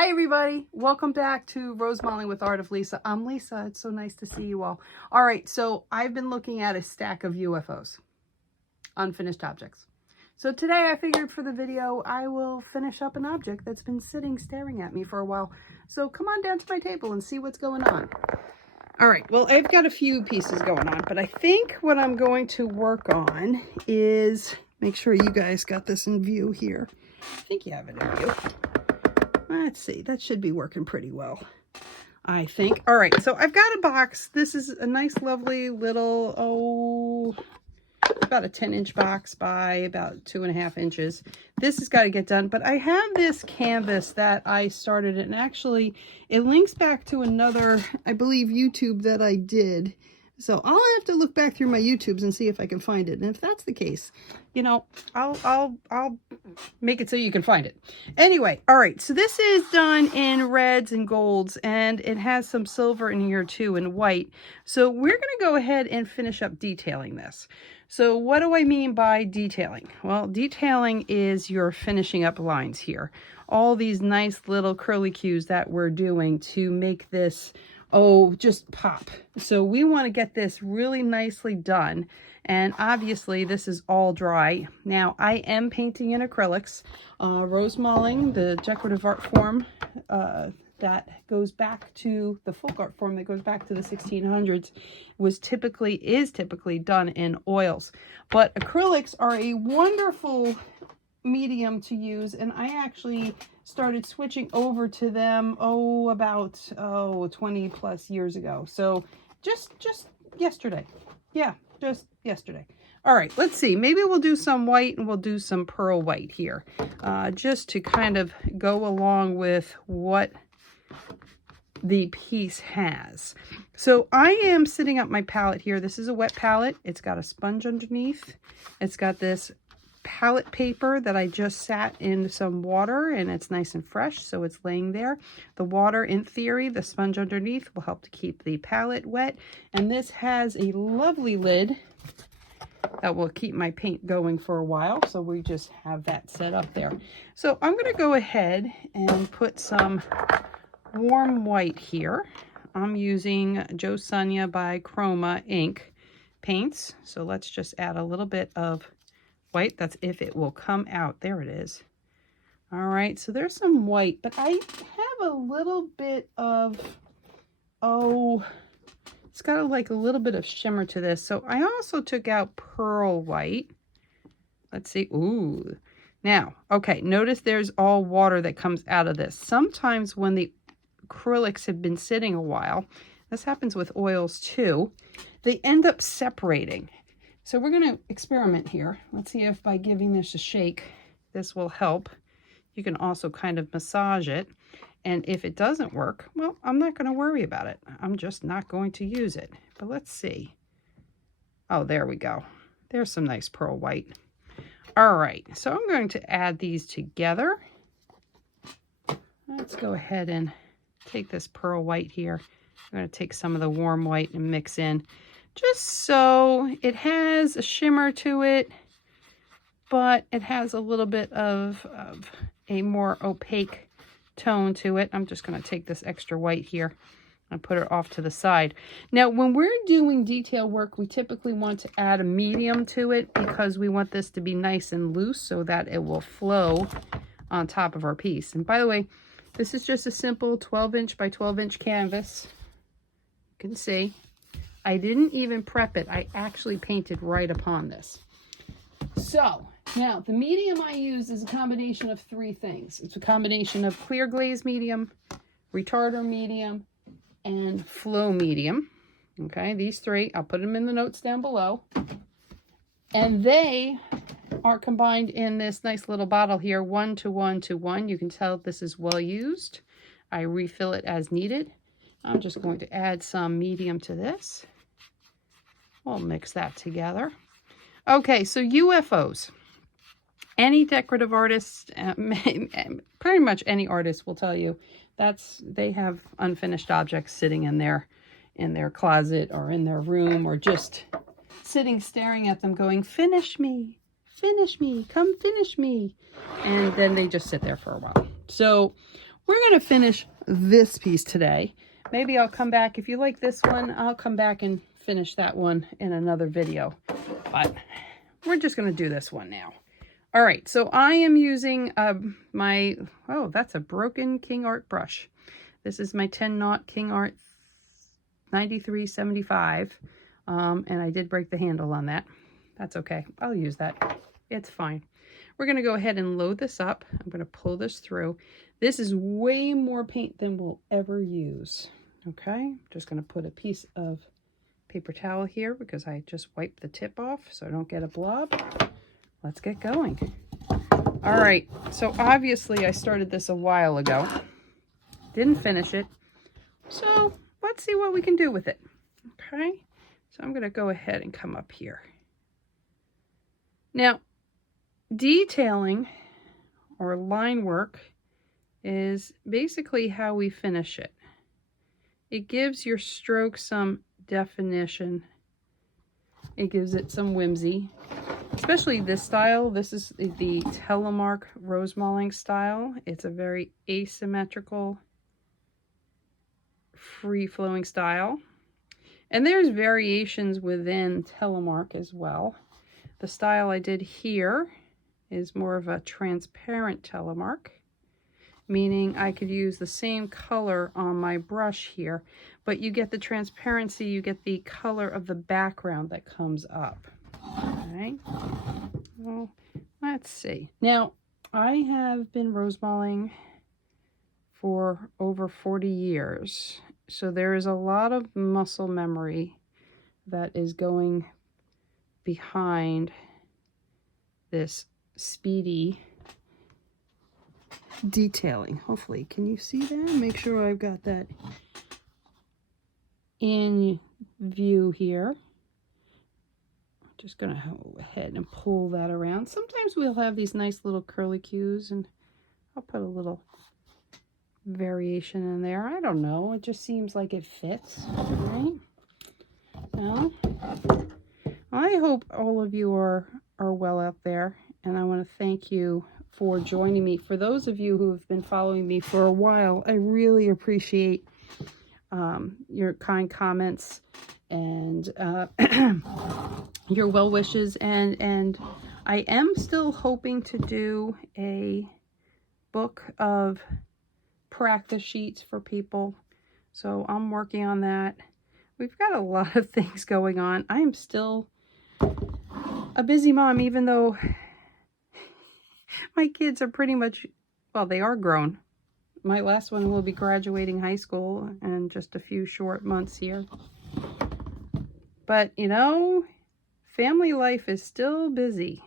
Hi everybody, welcome back to Rosemaling with Art of Lisa. I'm Lisa, it's so nice to see you all. All right, so I've been looking at a stack of UFOs, unfinished objects. So today I figured for the video, I will finish up an object that's been sitting staring at me for a while. So come on down to my table and see what's going on. All right, well, I've got a few pieces going on, but I think what I'm going to work on is, make sure you guys got this in view here. I think you have it in view. Let's see, that should be working pretty well, I think. All right, so I've got a box. This is a nice, lovely little, about a 10-inch box by about 2.5 inches. This has got to get done, but I have this canvas that I started, and actually it links back to another, I believe, YouTube that I did. So I'll have to look back through my YouTubes and see if I can find it. And if that's the case, you know, I'll make it so you can find it. Anyway, all right. So this is done in reds and golds, and it has some silver in here too, and white. So we're going to go ahead and finish up detailing this. So what do I mean by detailing? Well, detailing is your finishing up lines here. All these nice little curly cues that we're doing to make this just pop. So we want to get this really nicely done. And obviously this is all dry. Now I am painting in acrylics. Rosemaling, the decorative art form that goes back to the folk art form that goes back to the 1600s is typically done in oils. But acrylics are a wonderful medium to use, and I actually started switching over to them about 20 plus years ago. So just yesterday. Yeah, just yesterday. All right, let's see, maybe we'll do some white and we'll do some pearl white here, just to kind of go along with what the piece has. So I am sitting up my palette here. This is a wet palette. It's got a sponge underneath. It's got this palette paper that I just sat in some water, and it's nice and fresh, so it's laying there. The water, in theory, the sponge underneath will help to keep the palette wet, and this has a lovely lid that will keep my paint going for a while, so we just have that set up there. So I'm going to go ahead and put some warm white here. I'm using JoSonja by Chroma ink paints, so let's just add a little bit of white. That's if it will come out. There it is. All right, so there's some white, but I have a little bit of, it's got like a little bit of shimmer to this. So I also took out pearl white. Let's see. Ooh. Now, okay, notice there's all water that comes out of this. Sometimes when the acrylics have been sitting a while, this happens with oils too, they end up separating. So we're going to experiment here. Let's see if by giving this a shake, this will help. You can also kind of massage it. And if it doesn't work, well, I'm not going to worry about it. I'm just not going to use it. But let's see. Oh, there we go. There's some nice pearl white. All right, so I'm going to add these together. Let's go ahead and take this pearl white here. I'm going to take some of the warm white and mix in, just so it has a shimmer to it, but it has a little bit of a more opaque tone to it. I'm just going to take this extra white here and put it off to the side. Now, when we're doing detail work, we typically want to add a medium to it because we want this to be nice and loose so that it will flow on top of our piece. And by the way, this is just a simple 12-inch by 12-inch canvas. You can see I didn't even prep it. I actually painted right upon this. So now the medium I use is a combination of 3 things. It's a combination of clear glaze medium, retarder medium, and flow medium. Okay, these 3, I'll put them in the notes down below. And they are combined in this nice little bottle here, 1 to 1 to 1. You can tell this is well used. I refill it as needed. I'm just going to add some medium to this. We'll mix that together. Okay, so UFOs. Any decorative artist, pretty much any artist will tell you they have unfinished objects sitting in their closet or in their room, or just sitting staring at them going, finish me, come finish me. And then they just sit there for a while. So we're going to finish this piece today. Maybe I'll come back. If you like this one, I'll come back and finish that one in another video. But we're just going to do this one now. All right, so I am using that's a broken Kingart brush. This is my 10-knot Kingart 9375. And I did break the handle on that. That's okay. I'll use that. It's fine. We're going to go ahead and load this up. I'm going to pull this through. This is way more paint than we'll ever use. Okay, I'm just going to put a piece of paper towel here because I just wiped the tip off so I don't get a blob. Let's get going. All right, so obviously I started this a while ago. Didn't finish it. So let's see what we can do with it. Okay, so I'm going to go ahead and come up here. Now, detailing or line work is basically how we finish it. It gives your stroke some definition. It gives it some whimsy. Especially this style. This is the Telemark Rosemaling style. It's a very asymmetrical, free-flowing style. And there's variations within Telemark as well. The style I did here is more of a transparent Telemark, meaning I could use the same color on my brush here, but you get the transparency, you get the color of the background that comes up. Okay, well, let's see. Now, I have been Rosemaling for over 40 years, so there is a lot of muscle memory that is going behind this speedy detailing. Hopefully, can you see that? Make sure I've got that in view here. Just gonna go ahead and pull that around. Sometimes we'll have these nice little curly cues, and I'll put a little variation in there. I don't know, it just seems like it fits, right? Well, I hope all of you are well out there, and I want to thank you for joining me. For those of you who have been following me for a while, I really appreciate your kind comments and your well wishes, and I am still hoping to do a book of practice sheets for people, so I'm working on that. We've got a lot of things going on. I am still a busy mom, even though my kids are pretty much, well, they are grown. My last one will be graduating high school in just a few short months here. But, you know, family life is still busy.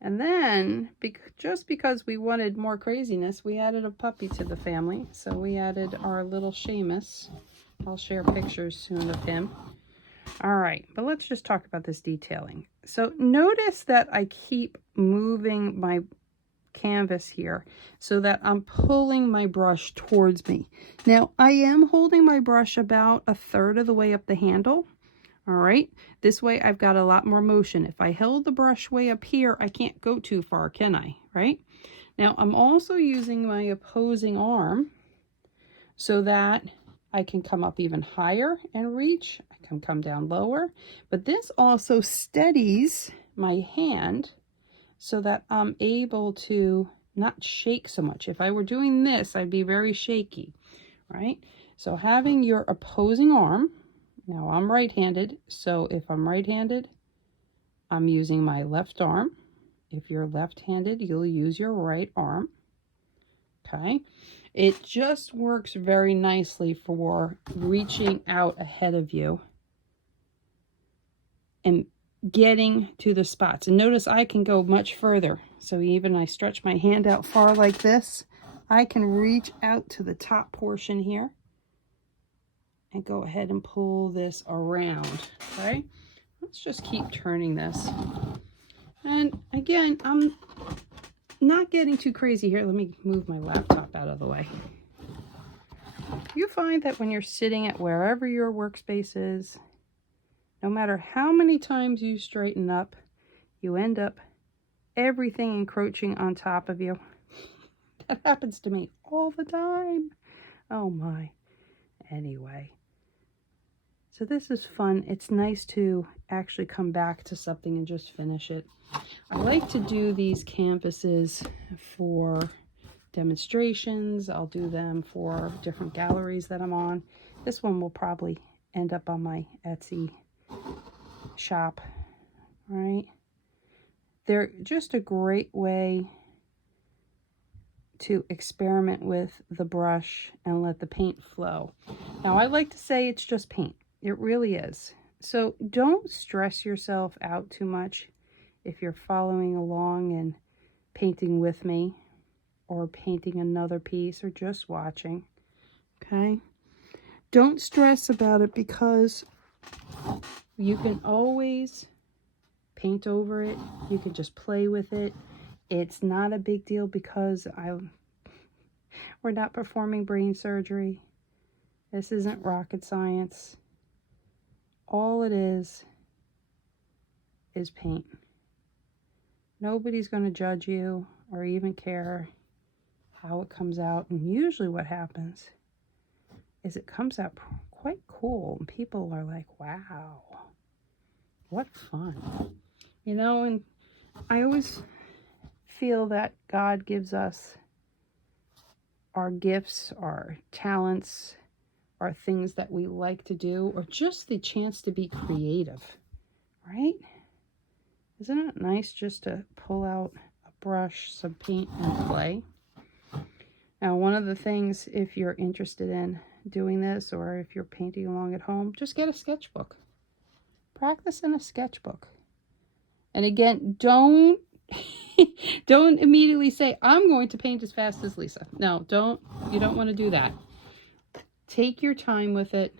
And then, just because we wanted more craziness, we added a puppy to the family. So we added our little Seamus. I'll share pictures soon of him. All right, but let's just talk about this detailing. So notice that I keep moving my canvas here so that I'm pulling my brush towards me. Now, I am holding my brush about 1/3 of the way up the handle. All right, this way I've got a lot more motion. If I held the brush way up here, I can't go too far, can I? Right? Now, I'm also using my opposing arm so that I can come up even higher and reach. I can come down lower, but this also steadies my hand so that I'm able to not shake so much. If I were doing this, I'd be very shaky, right? So having your opposing arm, now I'm right-handed, so if I'm right-handed, I'm using my left arm. If you're left-handed, you'll use your right arm, okay? It just works very nicely for reaching out ahead of you and getting to the spots. And notice I can go much further. So even I stretch my hand out far like this, I can reach out to the top portion here and go ahead and pull this around, okay? Let's just keep turning this. And again, I'm not getting too crazy here. Let me move my laptop out of the way. You find that when you're sitting at wherever your workspace is, no matter how many times you straighten up, you end up everything encroaching on top of you. That happens to me all the time. Oh my. Anyway. So this is fun. It's nice to actually come back to something and just finish it. I like to do these canvases for demonstrations. I'll do them for different galleries that I'm on. This one will probably end up on my Etsy shop. All right. They're just a great way to experiment with the brush and let the paint flow. Now, I like to say it's just paint. It really is. So don't stress yourself out too much if you're following along and painting with me or painting another piece or just watching. Okay? Don't stress about it because you can always paint over it. You can just play with it. It's not a big deal because we're not performing brain surgery. This isn't rocket science. All it is paint. Nobody's going to judge you or even care how it comes out. And usually what happens is it comes out quite cool. And people are like, wow, what fun. You know, and I always feel that God gives us our gifts, our talents, our things that we like to do, or just the chance to be creative, right? Isn't it nice just to pull out a brush, some paint, and play? Now, one of the things, if you're interested in doing this, or if you're painting along at home, just get a sketchbook. Practice in a sketchbook. And again, don't immediately say, I'm going to paint as fast as Lisa. No, you don't want to do that. Take your time with it.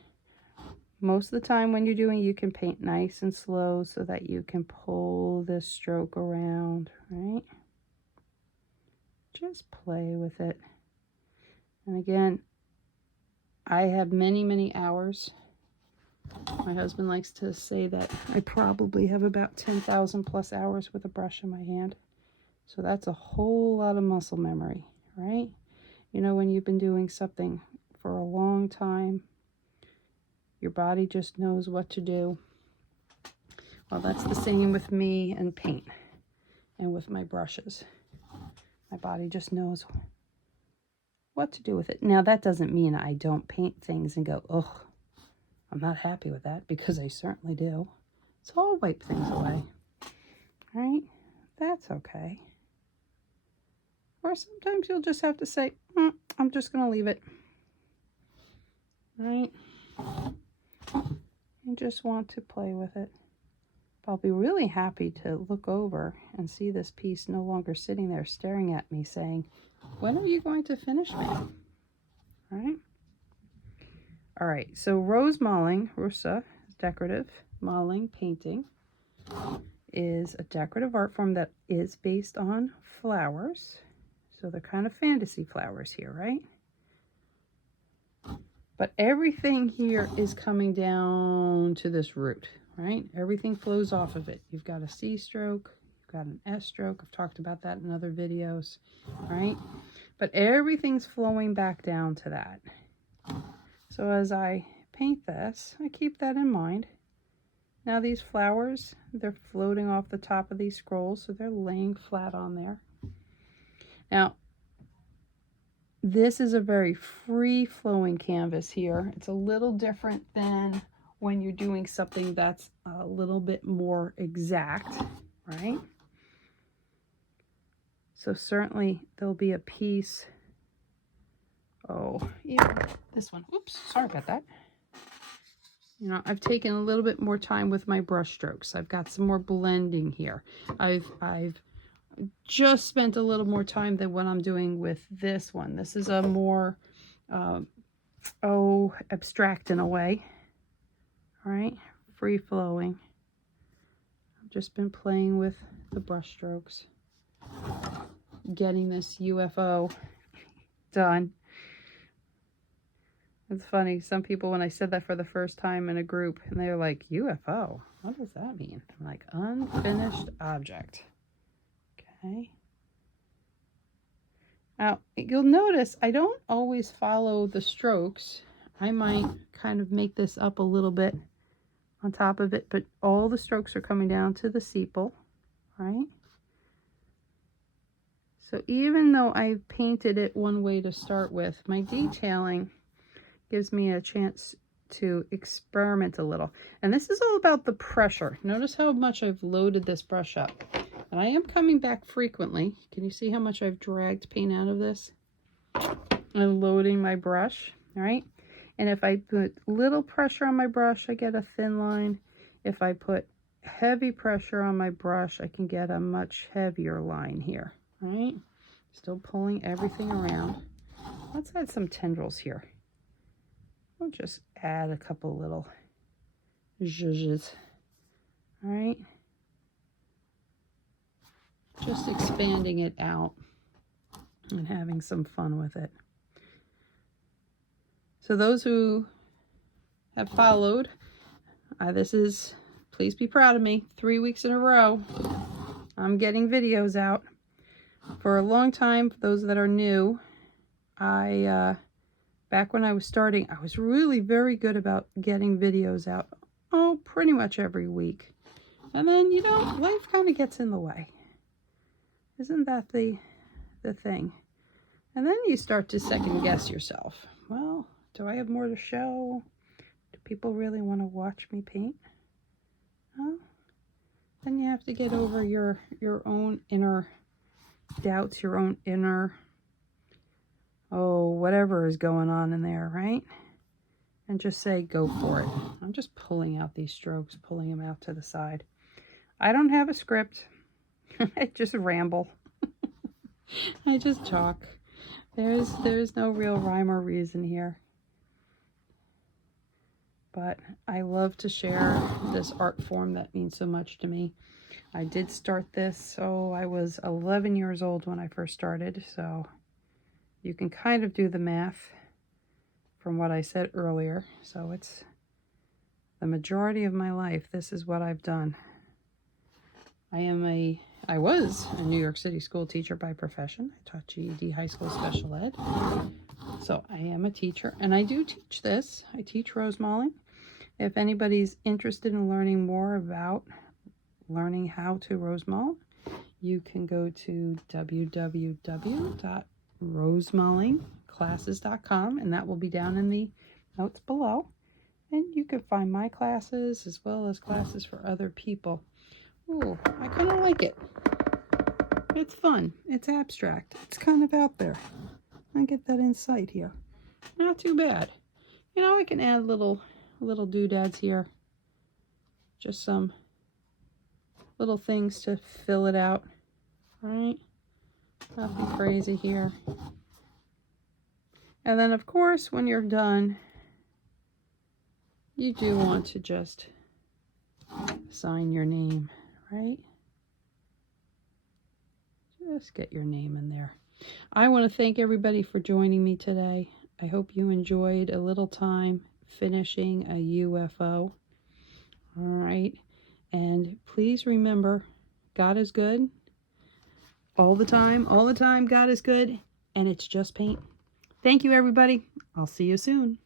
Most of the time when you're doing, you can paint nice and slow so that you can pull this stroke around, right? Just play with it. And again, I have many, many hours. My husband likes to say that I probably have about 10,000 plus hours with a brush in my hand. So that's a whole lot of muscle memory, right? You know, when you've been doing something for a long time, your body just knows what to do. Well, that's the same with me and paint and with my brushes. My body just knows what to do with it. Now, that doesn't mean I don't paint things and go, ugh, I'm not happy with that, because I certainly do. So I'll wipe things away. All right? That's okay. Or sometimes you'll just have to say, I'm just going to leave it. Right? You just want to play with it. But I'll be really happy to look over and see this piece no longer sitting there staring at me saying, when are you going to finish me? All right? All right, so Rosemaling, decorative maling painting, is a decorative art form that is based on flowers. So they're kind of fantasy flowers here, right? But everything here is coming down to this root, right? Everything flows off of it. You've got a C stroke, you've got an S stroke. I've talked about that in other videos, right? But everything's flowing back down to that. So as I paint this, I keep that in mind. Now these flowers, they're floating off the top of these scrolls, so they're laying flat on there. Now, this is a very free-flowing canvas here. It's a little different than when you're doing something that's a little bit more exact, right? So certainly there'll be a piece. Oh, even this one. Oops, sorry about that. You know, I've taken a little bit more time with my brush strokes. I've got some more blending here. I've just spent a little more time than what I'm doing with this one. This is a more, abstract in a way. All right, free flowing. I've just been playing with the brush strokes, getting this UFO done. It's funny, some people, when I said that for the first time in a group, and they're like, UFO, what does that mean? I'm like, unfinished object. Okay. Now, you'll notice I don't always follow the strokes. I might kind of make this up a little bit on top of it, but all the strokes are coming down to the sepal, right? So even though I painted it one way to start with, my detailing gives me a chance to experiment a little. And this is all about the pressure. Notice how much I've loaded this brush up. And I am coming back frequently. Can you see how much I've dragged paint out of this? I'm loading my brush, all right? And if I put little pressure on my brush, I get a thin line. If I put heavy pressure on my brush, I can get a much heavier line here, all right? Still pulling everything around. Let's add some tendrils here. We'll just add a couple little zhuzhes, all right? Just expanding it out and having some fun with it. So those who have followed, this is, please be proud of me, 3 weeks in a row, I'm getting videos out. For a long time, for those that are new, back when I was starting, I was really very good about getting videos out, pretty much every week. And then, you know, life kind of gets in the way. Isn't that the thing? And then you start to second guess yourself. Well, do I have more to show? Do people really want to watch me paint? No? Then you have to get over your own inner doubts, your own inner, whatever is going on in there, right? And just say, go for it. I'm just pulling out these strokes, pulling them out to the side. I don't have a script. I just ramble. I just talk. There's no real rhyme or reason here. But I love to share this art form that means so much to me. I did start this, I was 11 years old when I first started, so you can kind of do the math from what I said earlier. So it's the majority of my life, this is what I've done. I was a New York City school teacher by profession. I taught GED high school special ed. So I am a teacher, and I do teach this. I teach Rosemaling. If anybody's interested in learning more about learning how to Rosemale, you can go to www.rosemalingclasses.com, and that will be down in the notes below. And you can find my classes as well as classes for other people. Ooh, I kind of like it. It's fun. It's abstract. It's kind of out there. I get that insight here. Not too bad. You know, I can add little doodads here. Just some little things to fill it out. All right? Nothing crazy here. And then, of course, when you're done, you do want to just sign your name, right? Just get your name in there. I want to thank everybody for joining me today. I hope you enjoyed a little time finishing a UFO. All right. And please remember, God is good. All the time, God is good. And it's just paint. Thank you, everybody. I'll see you soon.